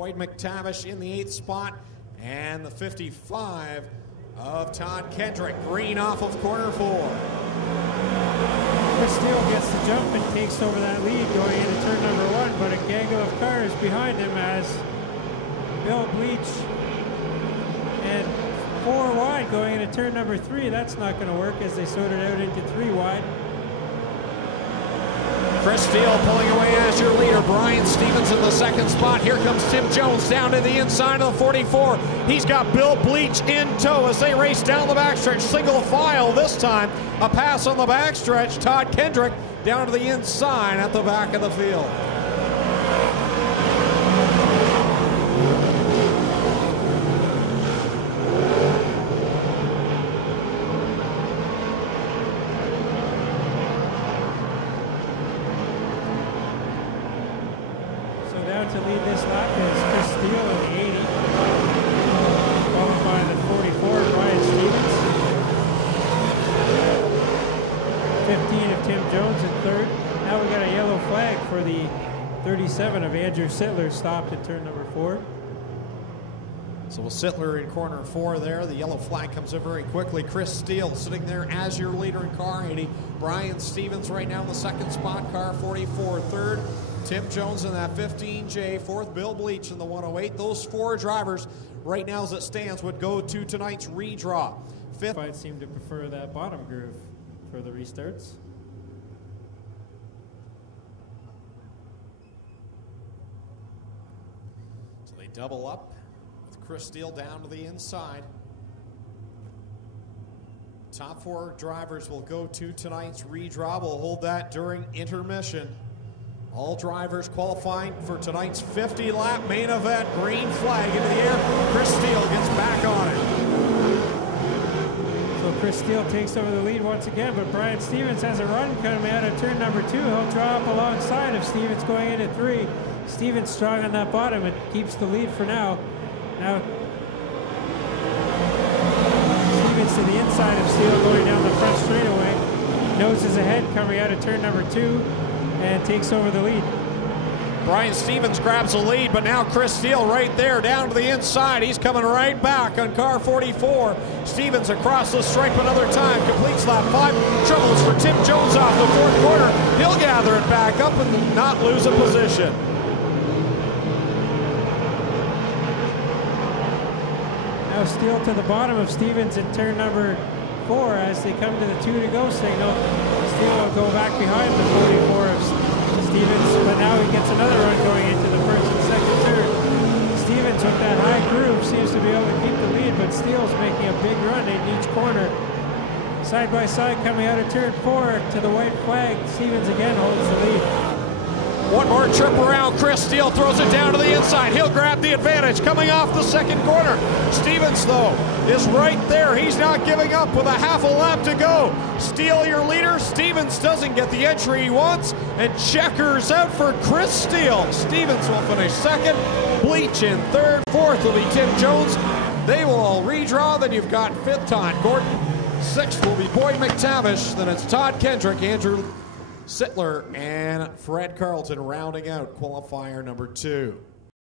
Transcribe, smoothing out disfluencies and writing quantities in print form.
Boyd McTavish in the 8th spot, and the 55 of Todd Kendrick. Green off of corner 4. Chris Steele gets the jump and takes over that lead going into turn number 1, but a gaggle of cars behind him as Bill Bleach and 4 wide going into turn number 3. That's not going to work as they sort it out into 3 wide. Chris Steele pulling away as your leader. Brian Stevens in the 2nd spot. Here comes Tim Jones down to the inside of the 44. He's got Bill Bleach in tow as they race down the backstretch. Single file this time. A pass on the backstretch. Todd Kendrick down to the inside at the back of the field. To lead this lap is Chris Steele in the 80, followed by the 44, Brian Stevens. 15 of Tim Jones in 3rd. Now we got a yellow flag for the 37 of Andrew Sittler, stopped at turn number 4. So with Sittler in corner 4 there, the yellow flag comes in very quickly. Chris Steele sitting there as your leader in car 80. Brian Stevens right now in the 2nd spot, car 44 3rd. Tim Jones in that 15J, 4th Bill Bleach in the 108. Those 4 drivers right now as it stands would go to tonight's redraw. 5th. I seem to prefer that bottom groove for the restarts. So they double up with Chris Steele down to the inside. Top 4 drivers will go to tonight's redraw. We'll hold that during intermission. All drivers qualifying for tonight's 50-lap main event. Green flag into the air. Chris Steele gets back on it. So Chris Steele takes over the lead once again, but Brian Stevens has a run coming out of turn number 2. He'll draw up alongside of Stevens going into 3. Stevens strong on that bottom. It keeps the lead for now. Now Stevens to the inside of Steele going down the front straightaway. Noses ahead coming out of turn number 2. And takes over the lead. Brian Stevens grabs the lead, but now Chris Steele right there down to the inside. He's coming right back on car 44. Stevens across the stripe another time, completes lap 5. Troubles for Tim Jones off the 4th corner. He'll gather it back up and not lose a position. Now Steele to the bottom of Stevens in turn number 4 as they come to the 2 to go signal. Steele will go back behind the 44 of Stevens, but now he gets another run going into the 1st and 2nd turn. Stevens with that high groove seems to be able to keep the lead, but Steele's making a big run in each corner. Side by side coming out of turn 4 to the white flag. Stevens again holds the lead. One more trip around. Chris Steele throws it down to the inside. He'll grab the advantage coming off the 2nd corner. Stevens, though, is right there. He's not giving up with a half a lap to go. Steele, your leader. Stevens doesn't get the entry he wants, and checkers out for Chris Steele. Stevens will finish 2nd. Bleach in 3rd. 4th will be Tim Jones. They will all redraw. Then you've got 5th Todd Gordon. 6th will be Boyd McTavish. Then it's Todd Kendrick, Andrew Sittler, and Fred Carlton rounding out qualifier number 2.